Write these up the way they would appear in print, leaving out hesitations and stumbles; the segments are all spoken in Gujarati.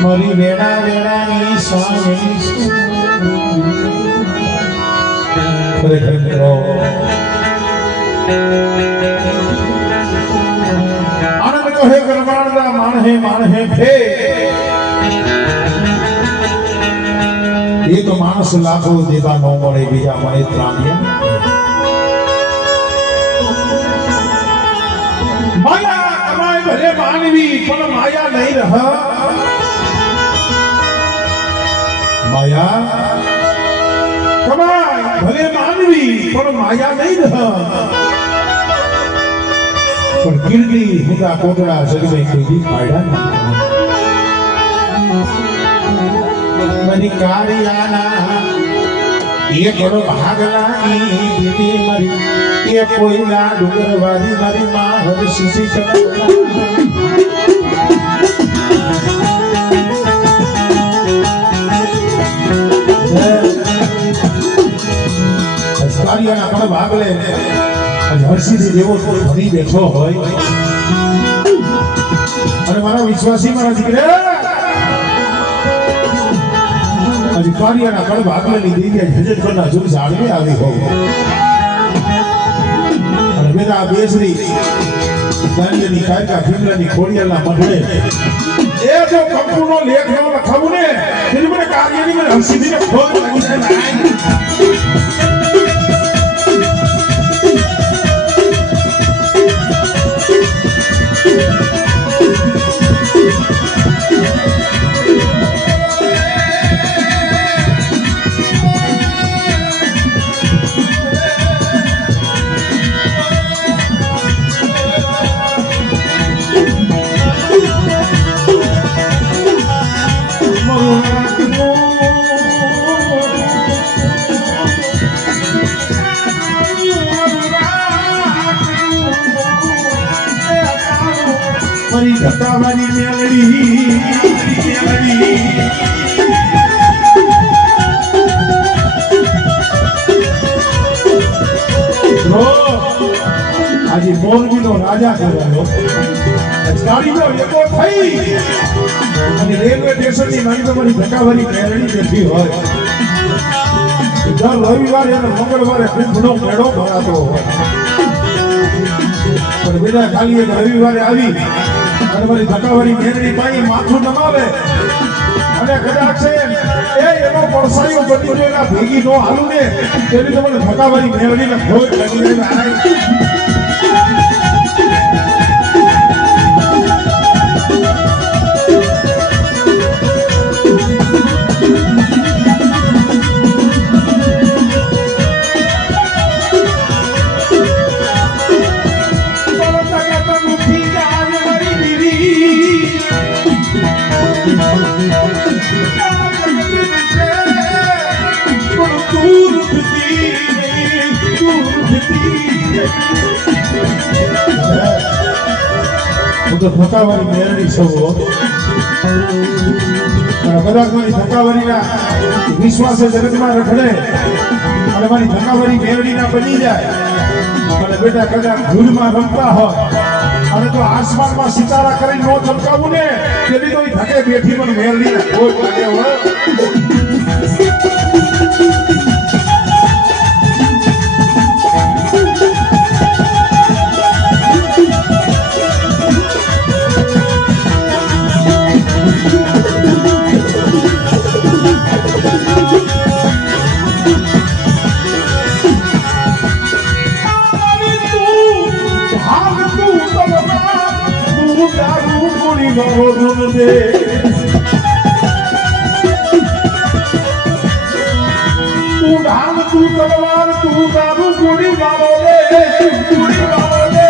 મારી વેડા વેડાની સ્વામી ખરેખર મિત્રો આનંદ કહે ગરમાણદા માણહે ફે એ તો માણસ લાખો દેવા ન મળે બીજા મળે ત્રામ્ય માયા કમાય ભલે માનવી પણ માયા નહીં રહ માયા કમાય ભલે માનવી પણ માયા નહીં રહ પણ ગીરડી હુદા કોટડા જગમે કોઈ પાડ્યા મની કારિયાના એ ઘણો ભાગલાની દીદી મારી એ કોઈના ડુંગરવાદી મારી માં હદ શીશી કારિયાના ઘણો ભાગલે હર્ષિથી જેવો ભરી બેઠો હોય અને મારા વિશ્વાસી મારા દીકરા અધિકારીઓના કડ ભાગલેની દીદી જજત કરના જુગ જાળવે આવી હોય અને બેટા બેસરી દાંડીની કાયકા ભીમલાની ખોડિયાના મઢડે એ જો કંકુનો લેખ ન લખાવું ને તેની મને કાર્યની મને હસીને ખોટ લાગી જાય મારી ધક્કાવાળી મેલડી આજે મોરબીનો રાજા કહેવાયો ગાડીનો એકો થઈ અને રેલવે સ્ટેશનની મારી તમારી ધક્કાવાળી મેલડી બેઠી હોય દર રવિવારે અને મંગળવારે કુંભનો મેળો ભરાતો હોય પણ બેટા ખાલી એક રવિવારે આવી અને મારી ધક્કાવાળી મેળડી પાઈ માથું નમાવે અને કદાચ છે એ એનો પડસાયો બની જો એના ભેગી નો હાલું ને તેની તો મને ધક્કાવાળી મેળડીને ખોટ લાગી જાય તો ધક્કાવાળી મેળડી છો કદાચ મારી ધક્કાવાળીના વિશ્વાસે જગતમાં રખડે અને મારી ધક્કાવાળી મેળડીના બની જાય અને બેટા કદાચ ધૂળમાં રમતા હોય અને તો આસમાનમાં સિતારા કરીને નો ચમકાવું ને તેની તો ધકે બેઠી પણ મેળડીને ખોટ લાગે હોય તું ધામ તું તલવાર તું દારૂ ગોળી મારો રે ગોળી મારો રે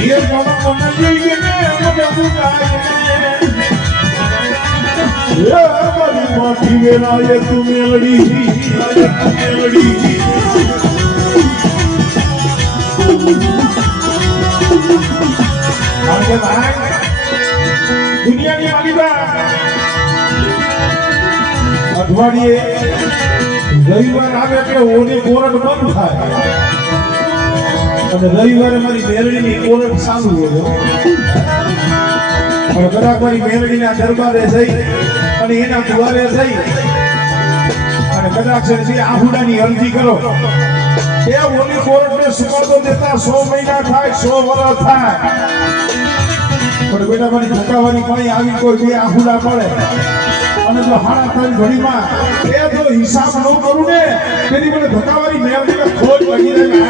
એ ये मन जीने मुझे बुलाए ये हमारी माटी मेरा ये तू मेलड़ी आगे भाई दुनिया की मालिका अठवाडिये रविवार आवे એટલે ઓની કોરટ બંધ થાય અને રવિવારે મારી મેરડીની કોરટ ચાલુ હોય પણ કદાચ મારી મેરડીના દરબારે જઈ અને એના દ્વારે જઈ અને કદાચ જે આહુડાની અરજી કરો એ ઓની કોરટને સુકાતો દેતા 100 મહિના થાય 100 વર્ષ થાય પણ બેટા મારી ધક્કાવાની પાણી આવી કોઈ બે આહુડા પડે અને જો હાડા તારી ઘડીમાં એ જો હિસાબ ન કરું ને તેની મને ધક્કાવાળી મેળવીને ખોટ લાગી જાય